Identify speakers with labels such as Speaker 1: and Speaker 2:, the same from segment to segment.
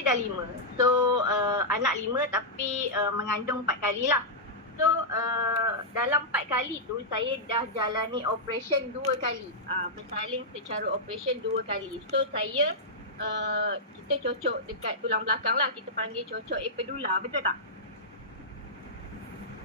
Speaker 1: saya dah lima. So uh, anak lima tapi uh, mengandung empat kali lah. So uh, dalam empat kali tu saya dah jalani operation dua kali. Uh, bersalin secara operation dua kali. So saya uh, kita cocok dekat tulang belakang lah. Kita panggil cocok epidural. Betul tak?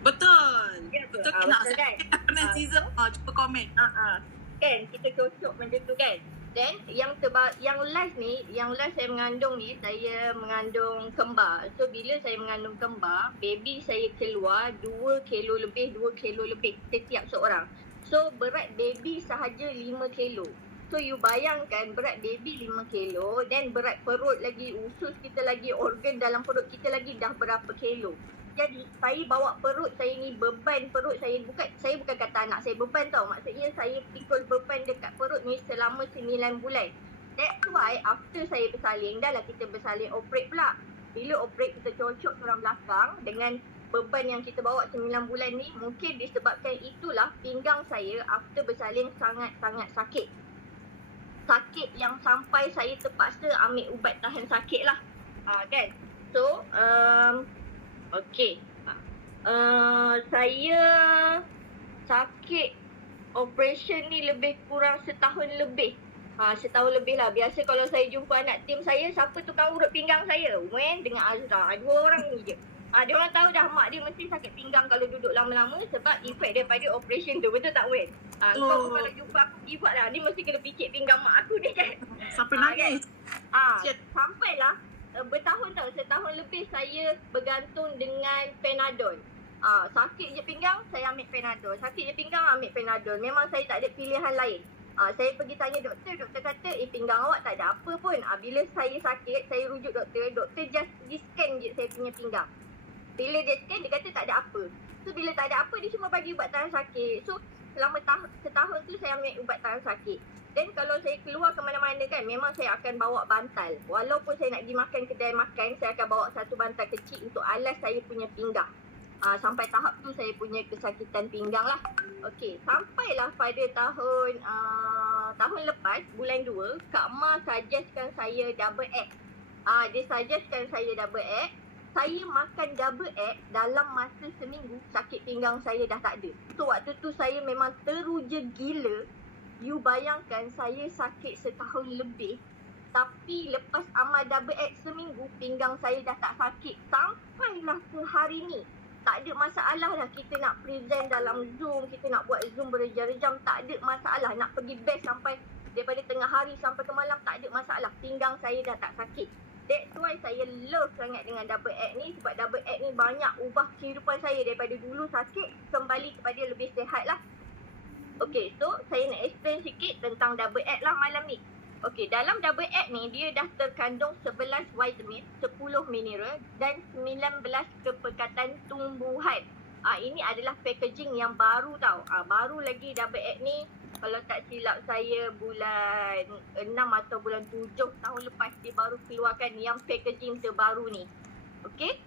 Speaker 2: Betul.
Speaker 1: Ya?
Speaker 2: Betul
Speaker 1: Ah,
Speaker 2: ke nak?
Speaker 1: betul kan?
Speaker 2: Saya pernah
Speaker 1: Ah,
Speaker 2: season. Ah, cuba komen.
Speaker 1: Ah, ah. Kan kita cocok macam tu kan. Then yang terba yang last ni, yang last saya mengandung ni, saya mengandung kembar. So bila saya mengandung kembar, baby saya keluar 2 kilo lebih, 2 kilo lebih setiap seorang. So berat baby sahaja 5 kilo. So you bayangkan berat baby 5 kilo then berat perut lagi, usus kita lagi, organ dalam perut kita lagi dah berapa kilo. Jadi saya bawa perut saya ni beban perut saya bukan saya bukan kata anak saya beban tau. Maksudnya saya pikul beban dekat perut ni selama 9 bulan. That's why after saya bersalin dah lah kita bersalin operate pula. Bila operate kita cocok tulang belakang dengan beban yang kita bawa 9 bulan ni mungkin disebabkan itulah pinggang saya after bersalin sangat-sangat sakit. Sakit yang sampai saya terpaksa ambil ubat tahan sakit lah. Ah kan? So, um, Okey. Uh, saya sakit operation ni lebih kurang setahun lebih. Ha, setahun lebih lah. Biasa kalau saya jumpa anak tim saya, siapa tukang urut pinggang saya? Wen dengan Azra. Dua orang ni je. Ha, dia orang tahu dah mak dia mesti sakit pinggang kalau duduk lama-lama sebab efek daripada operation tu. Betul tak Wen? Ha,
Speaker 2: Oh.
Speaker 1: kau kalau jumpa aku give up lah. Ni mesti kena picit pinggang mak aku ni kan.
Speaker 2: Sampai
Speaker 1: Ah,
Speaker 2: nangis.
Speaker 1: Ah,
Speaker 2: Shit.
Speaker 1: sampailah uh, bertahun tau, setahun lebih saya bergantung dengan Panadol. Ah, sakit je pinggang, saya ambil Panadol. Sakit je pinggang, ambil Panadol. Memang saya tak ada pilihan lain. Ah, saya pergi tanya doktor, doktor kata, eh pinggang awak tak ada apa pun. Ah, bila saya sakit, saya rujuk doktor, doktor just pergi scan je saya punya pinggang. Bila dia scan, dia kata tak ada apa. So bila tak ada apa, dia cuma bagi ubat tahan sakit. So selama tah- setahun tu saya ambil ubat tahan sakit. Dan kalau saya keluar ke mana-mana kan, memang saya akan bawa bantal. Walaupun saya nak pergi makan kedai makan, saya akan bawa satu bantal kecil untuk alas saya punya pinggang. Uh, sampai tahap tu saya punya kesakitan pinggang lah. Okey, sampailah pada tahun uh, tahun lepas, bulan 2, Kak Ma suggestkan saya double. Ah, uh, dia suggestkan saya double egg. Saya makan double egg dalam masa seminggu, sakit pinggang saya dah tak ada. So waktu tu saya memang teruja gila You bayangkan saya sakit setahun lebih tapi lepas amal double egg seminggu pinggang saya dah tak sakit sampailah ke hari ni. Tak ada masalah dah kita nak present dalam Zoom, kita nak buat Zoom berjam-jam, tak ada masalah. Nak pergi best sampai daripada tengah hari sampai ke malam, tak ada masalah. Pinggang saya dah tak sakit. That's why saya love sangat dengan double egg ni sebab double egg ni banyak ubah kehidupan saya daripada dulu sakit kembali kepada lebih sihat lah. Okay, so saya nak explain sikit tentang double egg lah malam ni. Okay, dalam double egg ni dia dah terkandung 11 vitamin, 10 mineral dan 19 kepekatan tumbuhan. Ah ini adalah packaging yang baru tau. Ah baru lagi double egg ni kalau tak silap saya bulan 6 atau bulan 7 tahun lepas dia baru keluarkan yang packaging terbaru ni. Okay?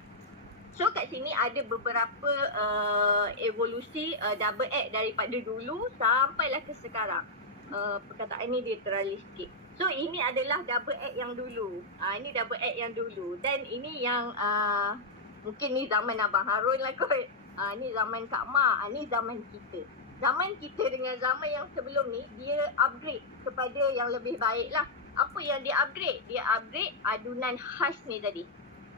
Speaker 1: So kat sini ada beberapa uh, evolusi uh, double egg daripada dulu sampailah ke sekarang. Uh, perkataan ni dia terlalu sikit. So ini adalah double egg yang dulu. Uh, ini double egg yang dulu dan ini yang uh, mungkin ni zaman Abang Harun lah kot. Uh, ni zaman Kak Ma, uh, ni zaman kita. Zaman kita dengan zaman yang sebelum ni dia upgrade kepada yang lebih baik lah. Apa yang dia upgrade? Dia upgrade adunan khas ni tadi.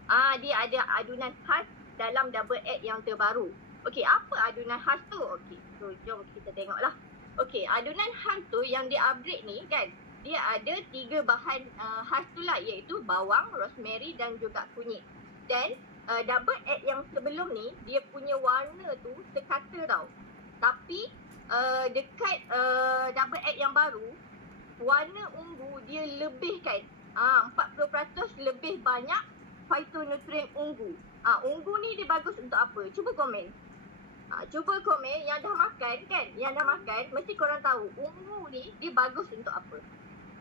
Speaker 1: Ah dia ada adunan khas dalam double egg yang terbaru. Okey, apa adunan khas tu? Okey, so jom kita tengoklah. Okey, adunan khas tu yang dia upgrade ni kan, dia ada tiga bahan uh, khas tu lah iaitu bawang, rosemary dan juga kunyit. Dan uh, double egg yang sebelum ni dia punya warna tu sekata tau. Tapi uh, dekat uh, double egg yang baru warna ungu dia lebih kan. Ah uh, 40% lebih banyak phytonutrient ungu. Ah uh, ungu ni dia bagus untuk apa? Cuba komen. Ah uh, cuba komen yang dah makan kan? Yang dah makan mesti korang tahu ungu ni dia bagus untuk apa?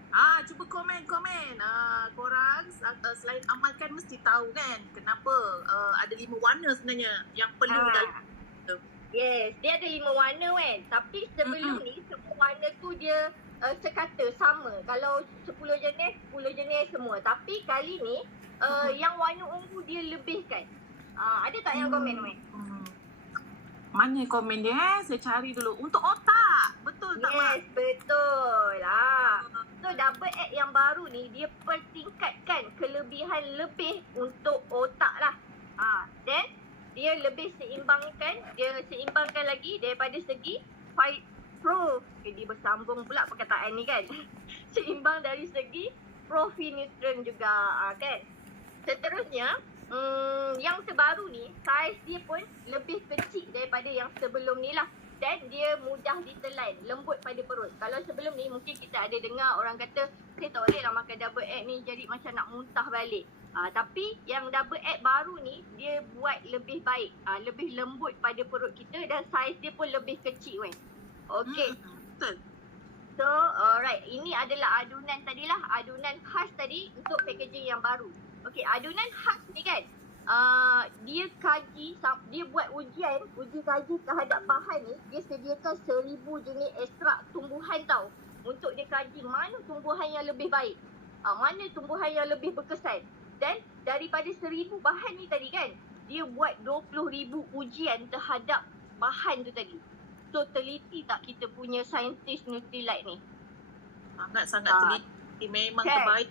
Speaker 2: Ah, cuba komen komen. Ah, korang uh, selain amalkan mesti tahu kan kenapa uh, ada lima warna sebenarnya yang perlu
Speaker 1: Ah.
Speaker 2: dalam
Speaker 1: Yes, dia ada lima warna kan. Tapi sebelum
Speaker 2: Mm-mm.
Speaker 1: ni semua warna tu dia uh, sekata sama. Kalau 10 jenis, 10 jenis semua. Tapi kali ni uh,
Speaker 2: Mhm.
Speaker 1: yang warna ungu dia lebihkan. Uh, ada tak yang komen, Mek?
Speaker 2: Hmm. Mana komen dia eh? Saya cari dulu. Untuk otak. Betul tak, Mak?
Speaker 1: Yes, betul. Ah. So double X yang baru ni dia pertingkatkan kelebihan lebih untuk otak lah. Lebih seimbangkan, dia seimbangkan lagi daripada segi fight pro. Jadi bersambung pula perkataan ni kan. Seimbang dari segi profinutron juga ah, kan. Seterusnya, hmm, yang terbaru ni saiz dia pun lebih kecil daripada yang sebelum ni lah dan dia mudah ditelan, lembut pada perut. Kalau sebelum ni mungkin kita ada dengar orang kata saya tak boleh lah makan double egg ni jadi macam nak muntah balik. Ah, tapi yang double egg baru ni dia buat lebih baik, ah, lebih lembut pada perut kita dan saiz dia pun lebih kecil weh. Okey.
Speaker 2: Hmm, betul.
Speaker 1: So, alright. Ini adalah adunan tadilah. Adunan khas tadi untuk packaging yang baru. Okey, adunan khas ni kan. Uh, dia kaji, dia buat ujian, uji kaji terhadap bahan ni. Dia sediakan seribu jenis ekstrak tumbuhan tau. Untuk dia kaji mana tumbuhan yang lebih baik. Uh, mana tumbuhan yang lebih berkesan. Dan daripada seribu bahan ni tadi kan. Dia buat 20 ribu ujian terhadap bahan tu tadi. So teliti tak kita punya saintis Nutrilite ni?
Speaker 2: Sangat-sangat
Speaker 1: Ah.
Speaker 2: teliti. Memang
Speaker 1: Kan?
Speaker 2: terbaik.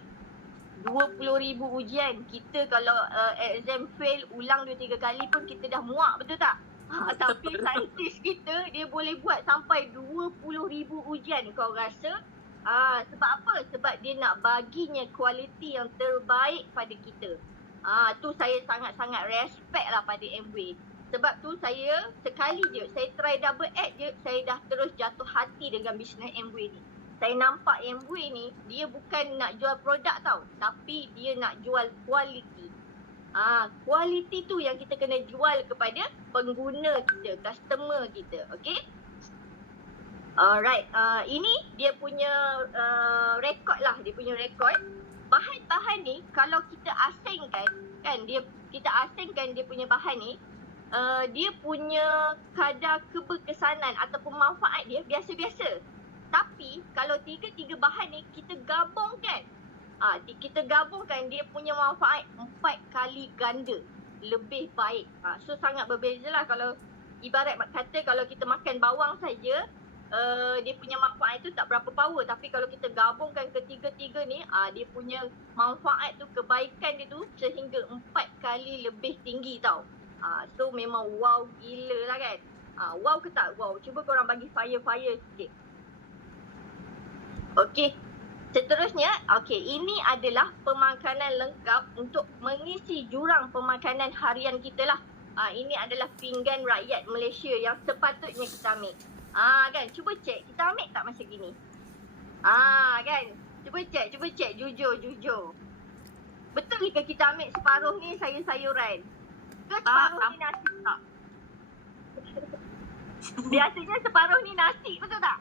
Speaker 1: 20 ribu ujian. Kita kalau uh, exam fail ulang 2-3 kali pun kita dah muak betul tak? Ha, tapi saintis kita dia boleh buat sampai 20 ribu ujian. Kau rasa? Ah, sebab apa? Sebab dia nak baginya kualiti yang terbaik pada kita. Ah, tu saya sangat-sangat respect lah pada MW. Sebab tu saya sekali je saya try double act je saya dah terus jatuh hati dengan bisnes MW ni. Saya nampak MW ni dia bukan nak jual produk tau tapi dia nak jual kualiti. Ah, kualiti tu yang kita kena jual kepada pengguna kita, customer kita, okey? Alright, uh, ini dia punya uh, rekod lah, dia punya rekod. Bahan-bahan ni kalau kita asingkan, kan dia kita asingkan dia punya bahan ni, uh, dia punya kadar keberkesanan ataupun manfaat dia biasa-biasa. Tapi kalau tiga-tiga bahan ni kita gabungkan, uh, kita gabungkan dia punya manfaat empat kali ganda lebih baik. Ah, so sangat berbeza lah kalau ibarat kata kalau kita makan bawang saja uh, dia punya manfaat tu tak berapa power tapi kalau kita gabungkan ketiga-tiga ni uh, dia punya manfaat tu kebaikan dia tu sehingga empat kali lebih tinggi tau. Uh, so memang wow gila lah kan. Uh, wow ke tak wow? Cuba korang bagi fire-fire sikit. Okey. Seterusnya, okey, ini adalah pemakanan lengkap untuk mengisi jurang pemakanan harian kita lah. Ah, ini adalah pinggan rakyat Malaysia yang sepatutnya kita ambil. Ah kan, cuba cek kita ambil tak macam gini. Ah kan, cuba cek, cuba cek jujur, jujur. Betul ke kita ambil separuh ni sayur-sayuran? Ke separuh
Speaker 2: tak.
Speaker 1: ni nasi tak? Biasanya separuh ni nasi, betul tak?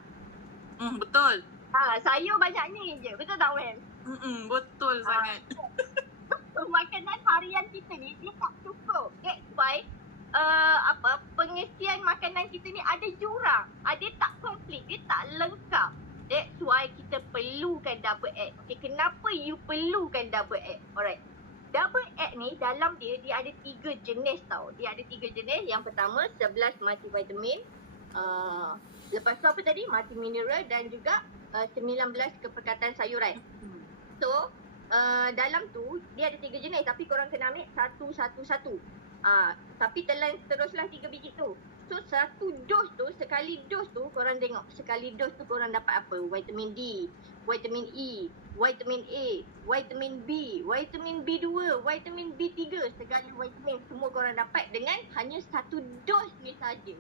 Speaker 2: Hmm, betul.
Speaker 1: Ah, sayur banyak ni je, betul tak Wen?
Speaker 2: Hmm, betul
Speaker 1: Ah.
Speaker 2: sangat.
Speaker 1: Makanan harian kita ni dia tak cukup. That's why uh, apa pengisian makanan kita ni ada jurang. Ah, dia tak komplit, dia tak lengkap. That's why kita perlukan double egg. Okay, kenapa you perlukan double egg? Alright. Double egg ni dalam dia dia ada tiga jenis tau. Dia ada tiga jenis. Yang pertama 11 multivitamin. Uh, lepas tu apa tadi? Multimineral dan juga uh, 19 keperkatan sayuran. So uh, dalam tu dia ada tiga jenis tapi korang kena ambil satu satu satu. Ah uh, tapi telan teruslah tiga biji tu. So satu dos tu sekali dos tu korang tengok sekali dos tu korang dapat apa? Vitamin D, vitamin E, vitamin A, vitamin B, vitamin B2, vitamin B3 segala vitamin semua korang dapat dengan hanya satu dos ni saja.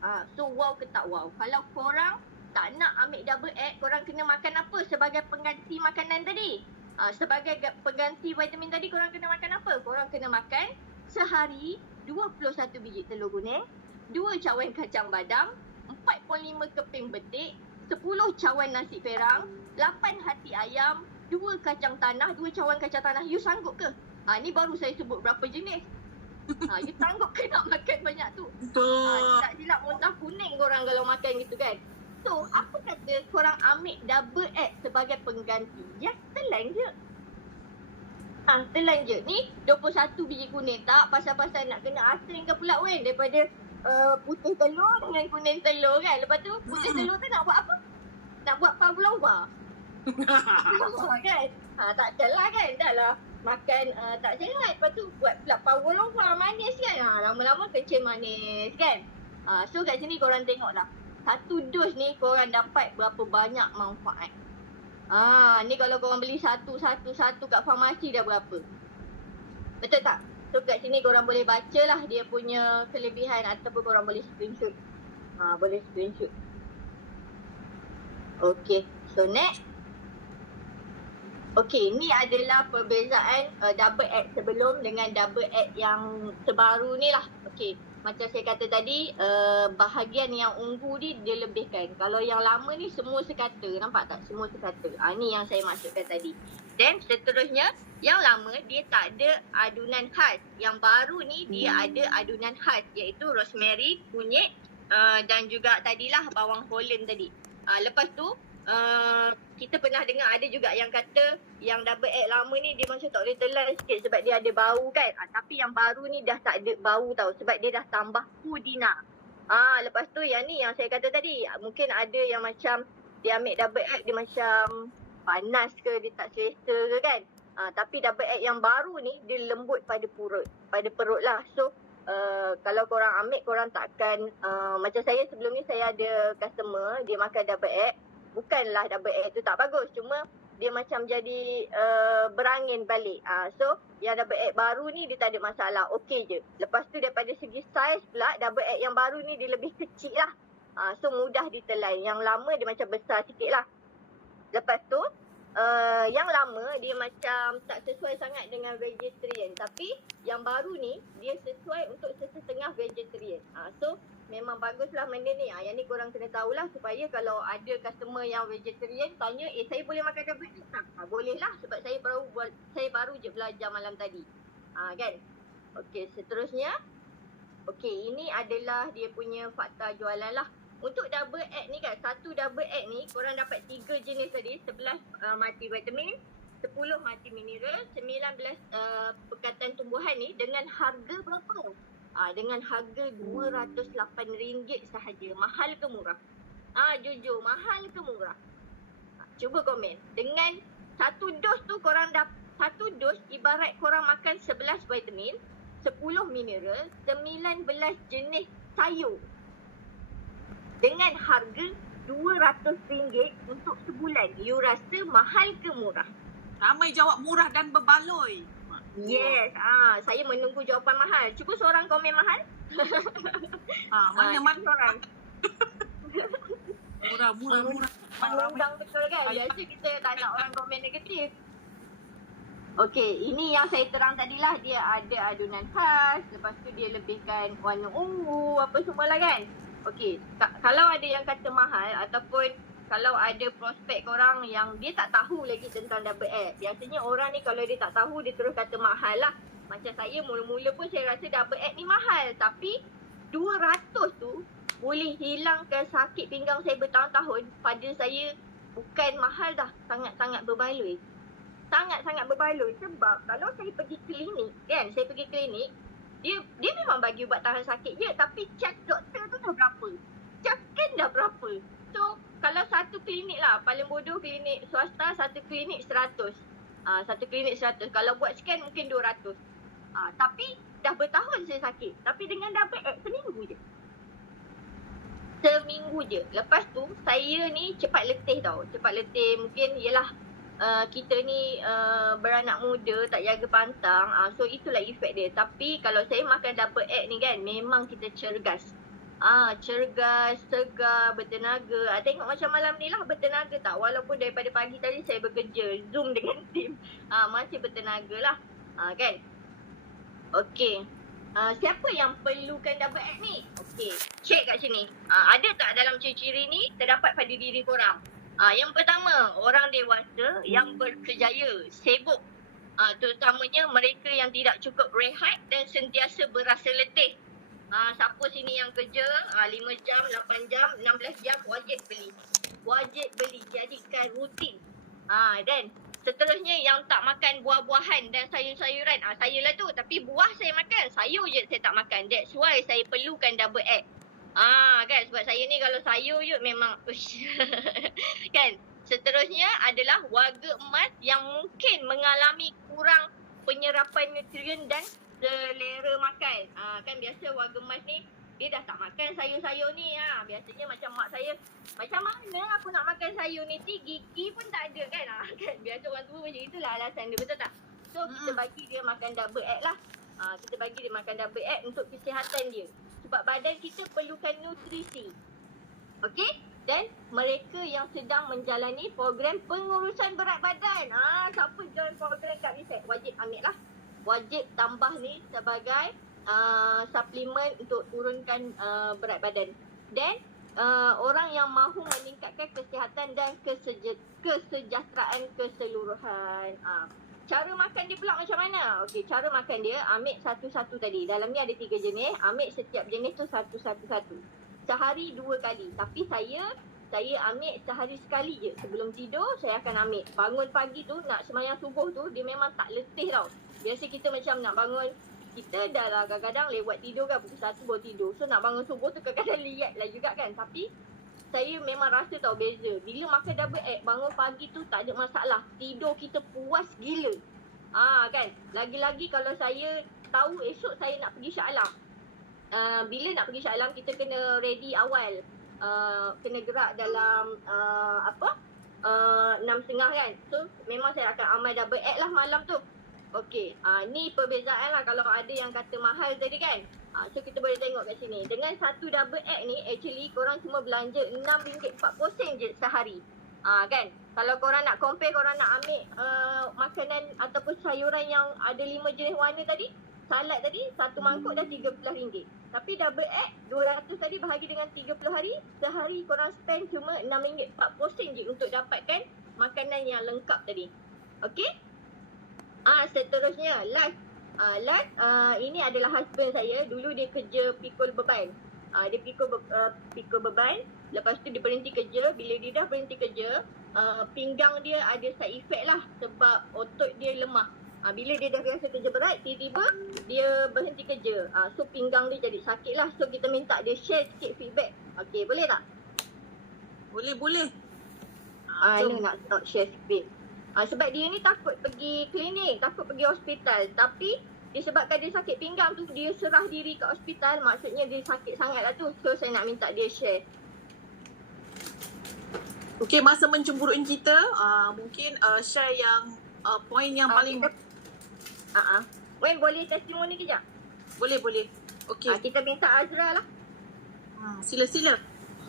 Speaker 1: Uh, so wow ke tak wow? Kalau korang tak nak ambil double egg, korang kena makan apa sebagai pengganti makanan tadi? Uh, sebagai ga- pengganti vitamin tadi, korang kena makan apa? Korang kena makan sehari 21 biji telur kuning, 2 cawan kacang badam, 4.5 keping betik, 10 cawan nasi perang, 8 hati ayam, 2 kacang tanah, 2 cawan kacang tanah. You sanggup ke? Ah ni baru saya sebut berapa jenis. Ah you sanggup ke nak makan banyak tu?
Speaker 2: Betul.
Speaker 1: Ah, tak silap muntah kuning korang kalau makan gitu kan. So, apa kata korang ambil double X sebagai pengganti? Just telan je. Ha, telan je. Ni 21 biji kuning tak? Pasal-pasal nak kena asingkan pula weh daripada uh, putih telur dengan kuning telur kan. Lepas tu putih
Speaker 2: Hmm.
Speaker 1: telur tu nak buat apa? Nak buat pavlova. kan? Ha, tak celah kan? Dah lah makan uh, tak sihat. Lepas tu buat pula pavlova manis kan? Ha, lama-lama kencing manis kan? Ha, so kat sini korang tengok lah. Satu dos ni korang dapat berapa banyak manfaat. Ah, ni kalau korang beli satu-satu-satu kat farmasi dah berapa. Betul tak? So kat sini korang boleh baca lah dia punya kelebihan ataupun korang boleh screenshot. Ha, boleh screenshot. Okay, so next. Okay, ni adalah perbezaan uh, double X sebelum dengan double X yang terbaru ni lah. Okay, macam saya kata tadi, uh, bahagian yang ungu ni dia lebihkan. Kalau yang lama ni semua sekata, nampak tak? Semua sekata. Ah ni yang saya maksudkan tadi. Then seterusnya, yang lama dia tak ada adunan khas. Yang baru ni dia
Speaker 2: Hmm.
Speaker 1: ada adunan khas iaitu rosemary, kunyit uh, dan juga tadilah bawang holland tadi. Uh, lepas tu uh, kita pernah dengar ada juga yang kata yang double egg lama ni dia macam tak boleh telan sikit sebab dia ada bau kan. Uh, tapi yang baru ni dah tak ada bau tau sebab dia dah tambah pudina. Ah lepas tu yang ni yang saya kata tadi mungkin ada yang macam dia ambil double egg dia macam panas ke dia tak selesa ke kan. Ah tapi double egg yang baru ni dia lembut pada perut, pada perut lah. So Uh, kalau korang ambil korang takkan uh, macam saya sebelum ni saya ada customer dia makan double egg bukanlah double egg tu tak bagus. Cuma dia macam jadi uh, berangin balik. Uh, so yang double egg baru ni dia tak ada masalah. Okey je. Lepas tu daripada segi saiz pula double egg yang baru ni dia lebih kecil lah. Uh, so mudah ditelan. Yang lama dia macam besar sikit lah. Lepas tu uh, yang lama dia macam tak sesuai sangat dengan vegetarian tapi yang baru ni dia sesuai untuk sesetengah vegetarian. Ah so memang baguslah benda ni. Ah yang ni korang kena tahulah supaya kalau ada customer yang vegetarian tanya, "Eh saya boleh makan egg tak?" Ah boleh lah sebab saya baru saya baru je belajar malam tadi. Ah kan? Okey, seterusnya Okey, ini adalah dia punya fakta jualan lah. Untuk double egg ni kan, satu double egg ni korang dapat tiga jenis tadi. 11 uh, multivitamin, 10 multimineral, 19 uh, pekatan tumbuhan ni dengan harga berapa? Ah dengan harga RM208 sahaja. Mahal ke murah? Ah jujur, mahal ke murah? Ah, cuba komen. Dengan satu dos tu korang dapat satu dos ibarat korang makan 11 vitamin, 10 mineral, 19 jenis sayur. Dengan harga RM200 untuk sebulan. You rasa mahal ke murah?
Speaker 2: Ramai jawab murah dan berbaloi.
Speaker 1: Yes, ah saya menunggu jawapan mahal. Cuba seorang komen mahal.
Speaker 2: Ha, mana
Speaker 1: Ah,
Speaker 2: mana
Speaker 1: seorang.
Speaker 2: murah murah murah.
Speaker 1: Mengundang betul kan? Biasa kita tak nak orang komen negatif. Okey, ini yang saya terang tadi lah. Dia ada adunan khas. Lepas tu dia lebihkan warna ungu apa semua lah kan. Okey, ka- kalau ada yang kata mahal ataupun kalau ada prospek korang yang dia tak tahu lagi tentang double egg. Biasanya orang ni kalau dia tak tahu dia terus kata mahal lah. Macam saya mula-mula pun saya rasa double egg ni mahal. Tapi 200 tu boleh hilangkan sakit pinggang saya bertahun-tahun pada saya bukan mahal dah. Sangat-sangat berbaloi. Sangat-sangat berbaloi sebab kalau saya pergi klinik kan, saya pergi klinik, dia dia memang bagi ubat tahan sakit je tapi cek doktor tu dah berapa? Cek scan dah berapa? So kalau satu klinik lah, paling bodoh klinik swasta, satu klinik 100. Ah satu klinik 100. Kalau buat scan mungkin 200. Ah tapi dah bertahun saya sakit. Tapi dengan double X seminggu je. Seminggu je. Lepas tu saya ni cepat letih tau. Cepat letih mungkin ialah uh, kita ni uh, beranak muda tak jaga pantang. Uh, so itulah efek dia. Tapi kalau saya makan double egg ni kan memang kita cergas. Ah, cergas, segar, bertenaga. Ah, tengok macam malam ni lah bertenaga tak? Walaupun daripada pagi tadi saya bekerja Zoom dengan tim. Ah, masih bertenaga lah. Ah, kan? Okey. Uh, siapa yang perlukan double egg ni? Okey, check kat sini. Uh, ada tak dalam ciri-ciri ni terdapat pada diri korang? Uh, yang pertama, orang dewasa yang berkejaya, sibuk. Uh, terutamanya mereka yang tidak cukup rehat dan sentiasa berasa letih. Ah, siapa sini yang kerja ah, 5 jam, 8 jam, 16 jam wajib beli. Wajib beli. Jadikan rutin. Ah, dan seterusnya yang tak makan buah-buahan dan sayur-sayuran. Ah, saya lah tu. Tapi buah saya makan. Sayur je saya tak makan. That's why saya perlukan double egg. Ah, kan sebab saya ni kalau sayur je memang ush. kan. Seterusnya adalah warga emas yang mungkin mengalami kurang penyerapan nutrien dan selera makan. Ah, kan biasa warga emas ni dia dah tak makan sayur-sayur ni ha. Biasanya macam mak saya Macam mana aku nak makan sayur ni Ti gigi pun tak ada kan ha. kan Biasa orang tua macam itulah alasan dia betul tak So kita bagi dia makan double egg lah ha. Kita bagi dia makan double egg untuk kesihatan dia Sebab badan kita perlukan nutrisi Okay dan mereka yang sedang menjalani program pengurusan berat badan. Ha, siapa join program kat Reset? Wajib ambil lah. Wajib tambah ni sebagai uh, suplemen untuk turunkan uh, berat badan. Dan uh, orang yang mahu meningkatkan kesihatan dan keseje- kesejahteraan keseluruhan. Uh, cara makan dia pula macam mana? Okey, cara makan dia ambil satu-satu tadi. Dalam ni ada tiga jenis. Ambil setiap jenis tu satu-satu-satu. Sehari dua kali. Tapi saya saya ambil sehari sekali je. Sebelum tidur saya akan ambil. Bangun pagi tu nak semayang subuh tu dia memang tak letih tau. Biasa kita macam nak bangun kita dah lah kadang-kadang lewat tidur kan pukul satu baru tidur. So nak bangun subuh tu kadang-kadang liat lah juga kan. Tapi saya memang rasa tau beza. Bila makan double egg bangun pagi tu tak ada masalah. Tidur kita puas gila. Ah kan. Lagi-lagi kalau saya tahu esok saya nak pergi Shah Alam. Uh, bila nak pergi Shah Alam kita kena ready awal. Uh, kena gerak dalam uh, apa? Uh, enam setengah kan. So memang saya akan amal double egg lah malam tu. Okey, uh, ni perbezaan lah kalau ada yang kata mahal tadi kan. Uh, so kita boleh tengok kat sini. Dengan satu double egg ni actually korang semua belanja RM6.40 je sehari. Uh, kan? Kalau korang nak compare, korang nak ambil uh, makanan ataupun sayuran yang ada lima jenis warna tadi, salad tadi, satu mangkuk dah RM13. Tapi double egg, 200 tadi bahagi dengan 30 hari, sehari korang spend cuma RM6.40 je untuk dapatkan makanan yang lengkap tadi. Okay? Ah seterusnya last ah last ah ini adalah husband saya. Dulu dia kerja pikul beban. Ah dia pikul be, uh, pikul beban. Lepas tu dia berhenti kerja. Bila dia dah berhenti kerja, uh, pinggang dia ada side effect lah sebab otot dia lemah. Ah bila dia dah biasa kerja berat, tiba-tiba dia berhenti kerja. Ah so pinggang dia jadi sakit lah. So kita minta dia share sikit feedback. Okey, boleh tak?
Speaker 2: Boleh, boleh.
Speaker 1: Ah, ni nak, nak share sikit. Ha, sebab dia ni takut pergi klinik, takut pergi hospital. Tapi disebabkan dia sakit pinggang tu, dia serah diri kat hospital. Maksudnya dia sakit sangat lah tu. So saya nak minta dia share.
Speaker 2: Okay, masa mencemburuin kita, uh, mungkin uh, share yang uh, poin yang
Speaker 1: Ah,
Speaker 2: paling...
Speaker 1: kita- Ah, uh Wen boleh testimoni kejap?
Speaker 2: Boleh, boleh. Okay,
Speaker 1: Okay. kita minta Azra lah.
Speaker 2: hmm, sila, sila.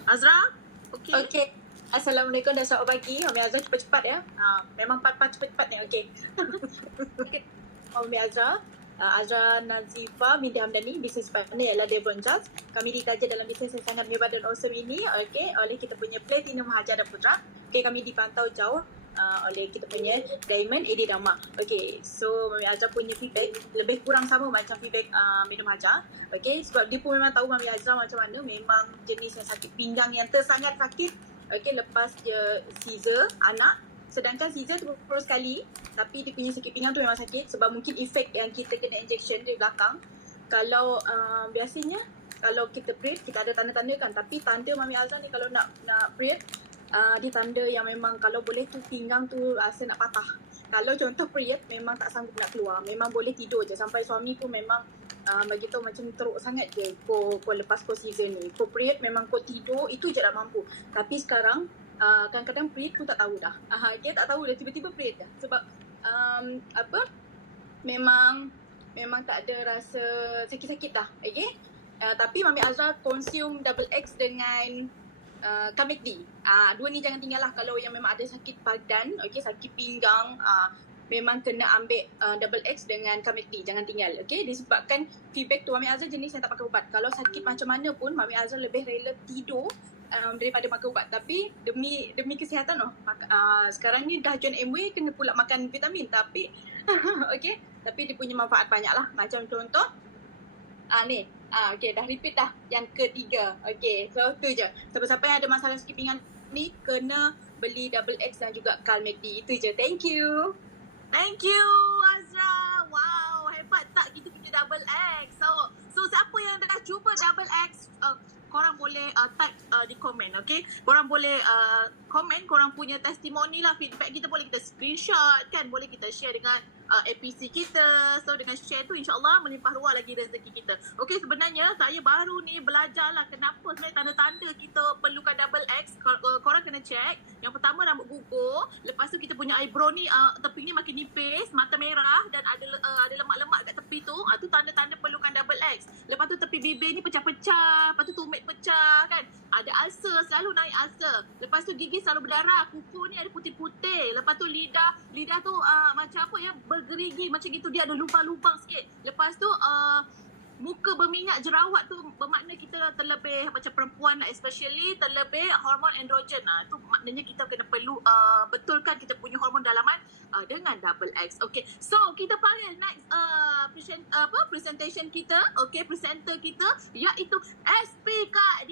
Speaker 2: Azra? Okay.
Speaker 3: Okey. Assalamualaikum dan selamat pagi. Mami Azra cepat-cepat ya. Ha, memang part-part cepat-cepat ni. Okey. Mami Azra. Uh, Azra Nazifa binti Hamdani, bisnes partner ialah Devon Charles. Kami ditaja dalam bisnes yang sangat hebat dan awesome ini okay, oleh kita punya Platinum Hajar dan Putra. Okay, kami dipantau jauh uh, oleh kita punya Diamond Edi Dama. Okay, so Mami Azra punya feedback lebih kurang sama macam feedback uh, minum Hajar. Okay, sebab dia pun memang tahu Mami Azra macam mana. Memang jenis yang sakit pinggang yang tersangat sakit Okay, lepas dia Caesar anak. Sedangkan Caesar tu baru sekali tapi dia punya sakit pinggang tu memang sakit sebab mungkin efek yang kita kena injection di belakang. Kalau uh, biasanya kalau kita period kita ada tanda-tanda kan tapi tanda Mami Azra ni kalau nak nak period uh, dia tanda yang memang kalau boleh tu pinggang tu rasa nak patah kalau contoh period memang tak sanggup nak keluar. Memang boleh tidur je. Sampai suami pun memang uh, bagi tahu macam teruk sangat je kau kau lepas kau season ni. Kau period memang kau tidur itu je dah mampu. Tapi sekarang uh, kadang-kadang period pun tak tahu dah. Uh, okay, tak tahu dah. Tiba-tiba period dah. Sebab um, apa? Memang memang tak ada rasa sakit-sakit dah. Okay? Uh, tapi Mami Azra consume double X dengan uh, Kamek D. Uh, dua ni jangan tinggal lah kalau yang memang ada sakit badan, okay, sakit pinggang, uh, memang kena ambil uh, double X dengan Kamek D. Jangan tinggal, okay. Disebabkan feedback tu Mami Azra jenis yang tak pakai ubat. Kalau sakit macam mana pun Mami Azra lebih rela tidur um, daripada makan ubat. Tapi demi demi kesihatan oh. Uh, sekarang ni dah join MW kena pula makan vitamin. Tapi okay. Tapi dia punya manfaat banyak lah. Macam contoh, ah uh, ni Ah, okay, dah repeat dah yang ketiga. Okay, so tu je. Siapa-siapa yang ada masalah sikit pinggan ni, kena beli double X dan juga Calmedi. Itu je. Thank you.
Speaker 2: Thank you Azra. Wow, hebat tak kita punya double X. So, so siapa yang dah cuba double X, uh, korang boleh uh, type uh, di komen, okay? Korang boleh uh, komen, korang punya testimoni lah, feedback kita boleh kita screenshot kan, boleh kita share dengan uh, APC kita. So dengan share tu insyaAllah melimpah ruah lagi rezeki kita. Okay sebenarnya saya baru ni belajar lah kenapa sebenarnya tanda-tanda kita perlukan double X. Kor- uh, korang kena check. Yang pertama rambut gugur. Lepas tu kita punya eyebrow ni uh, tepi ni makin nipis, mata merah dan ada uh, ada lemak-lemak kat tepi tu. Uh, tu tanda-tanda perlukan X. Lepas tu tepi bibir ni pecah-pecah. Lepas tu tumit pecah kan. Ada ulcer, selalu naik ulcer. Lepas tu gigi selalu berdarah. Kuku ni ada putih-putih. Lepas tu lidah, lidah tu uh, macam apa ya, bergerigi macam gitu. Dia ada lubang-lubang sikit. Lepas tu uh, muka berminyak jerawat tu bermakna kita terlebih macam perempuan lah especially terlebih hormon androgen lah. Tu maknanya kita kena perlu uh, betulkan kita punya hormon dalaman uh, dengan double X. Okay. So kita panggil next uh, present, apa presentation kita. Okay presenter kita iaitu SP Kak